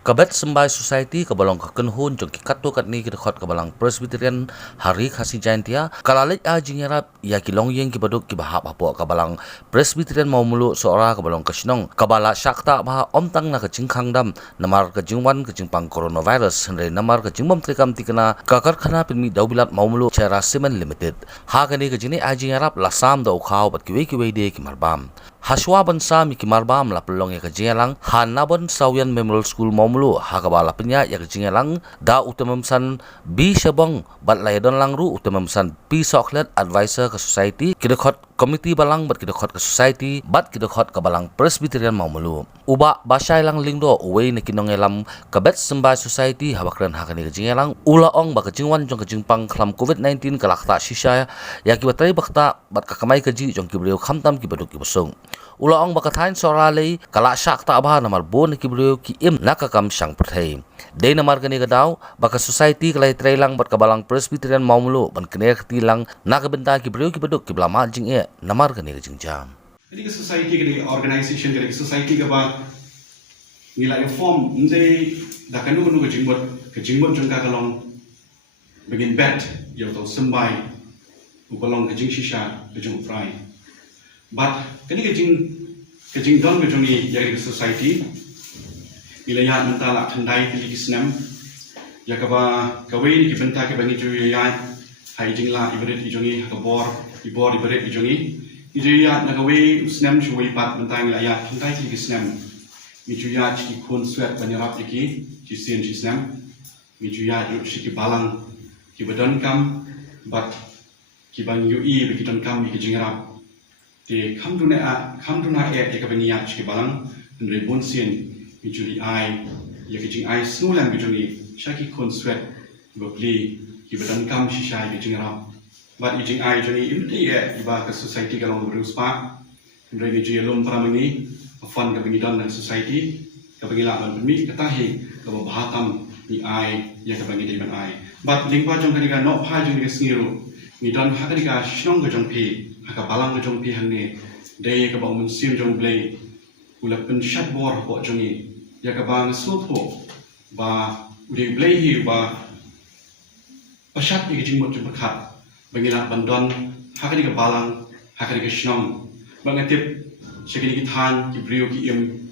Kabet Sembai Society kabalong kakenhun jong kikatu kat ni kidekot kabalang Presbyterian hari khasi jaintia kalalek a jingerap ya kilong yeng kibaduk kibahap apo kabalang Presbyterian mau mulu seorang kabalong kasinong kabala syakta baha omtang na kecingkang dam namar kejingwan kejingpang coronavirus hendai namar kejingbom trikam tikena kakar khana pinmi daubilat mau mulu Cera Cement Limited ha kani kejini a jingerap lasam dau khau bat kiwe de kimarbam Haswa bansa mi kimarbam la pelong ya kejingelang han nabon sawian Memorial School mau mulu hakabala penya ya kejingelang da utamamsan bi syabong bat laydon langru utamamsan pi soklet advisor ke society kidekot komiti balang bat kidekot ke society bat kidekot ke balang Presbyterian mau mulu uba basai lang lingdo uwe ni kinongelam kabet Sembai Society habakren hakani kejingelang ula ong ba kejingwan jong kejingpang klam COVID-19 kalakta shisha ya kibatrai bakta bat kakamai keji jong kibriu khamtam kibaduk kibusung Ulaong bakatain soralei kala syak tak bah namar bon kibriu ki im nakakam sang perthei dei namar kani gadau baka society kalai trailang bat kabalang Presbyterian mau mulu ban kene ketilang nakabenta kibriu kibaduk kiblama jing e namar kani jingjam Jadi ke society ke organisation ke society ke ba nilai form ndai da kanu kanu ke jingbot jong ka kalong begin bet yo to sembai upalong ke jing shisha ke jong fry but kani ke jing don ke jong ni ya ke society wilayah mentala thandai pilih kisnam ya ka ba kawe ni ke benta ke bangi ju ya hai jing la ibret ijongi ka bor ibret ijongi Ijaya nagawe usnam shuway pat mentang wilayah thandai pilih kisnam Mijuya ciki kun swet banyarap iki cisian cisnam Mijuya yuk ciki balang ki badan kam bat ki bang yui bagi don kam ki jingrap te kamduna e ka bangiya ciki balang ndre bonsian mijuli ai ya ki jing ai snulan bijungi shaki kun swet bokli ki badan kam shisha ki jingrap bat i jing ai juni imti e iba ka society kalong beruspa ndre mijuya lom pramani fun ka bangidon na society ka bangilaban pemi katahi ka bahatam ni ai ya ka bangi diman ai but lingpa jong kaniga no pha jong ni singiru ni don ha kaniga shnong ka jong pi ha balang ka jong pi hanne de ka bang mun sim jong blei ulap pen shat bor ko jong ni ya ka bang sulpo ba udi blei hi ba pashat ni jing mo jong pakhat bangila bandon ha kaniga balang ha kaniga shnong bangatip Sekali kita kibriu ki im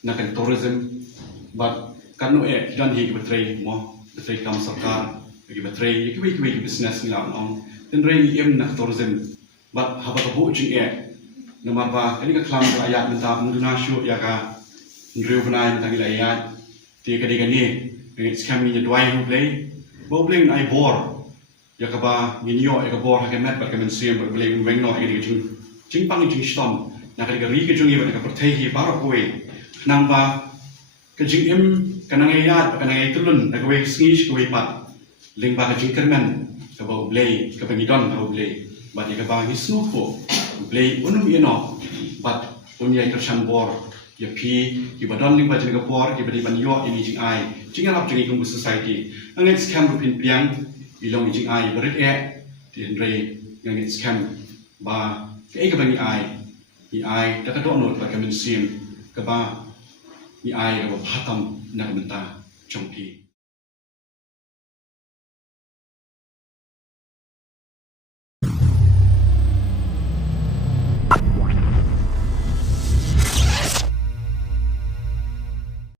nakan tourism, but kanu dan hi kibatray mo batray kam sarkar kibatray kiwi business nila on then ray im nak tourism but haba ka bu jing namar ba kani ka klam ka ayat menta munduna shu ya ka ndriu banai menta gila ayat ti ka digani scam ni dwai hu play bo play ai bor ya ka ba minyo ya ka bor ha ka met ba ka men sim ba play weng no ai jing pang jing stom nak ri ke jungi ba ka perthei bar kowe nang ba ke jing im kanang ayat kanang ay tulun nak we sngish kowe pat ling ba ka jing kerman ka ba blay ka pangidon ba blay ba ni ka ba ni snupo blay unum ino but unyai kersan bor ya pi ki ba don ling ba jing ka bor ki ba di ban yo ini jing ai jing arap jing kum society ang scam rupin piang ilong jing ai berit ti andre yang scam ba ke ka ba ni ai ni ai da ka donot ba ka men sim ka ba ni ai ka ba phatam na menta chongpi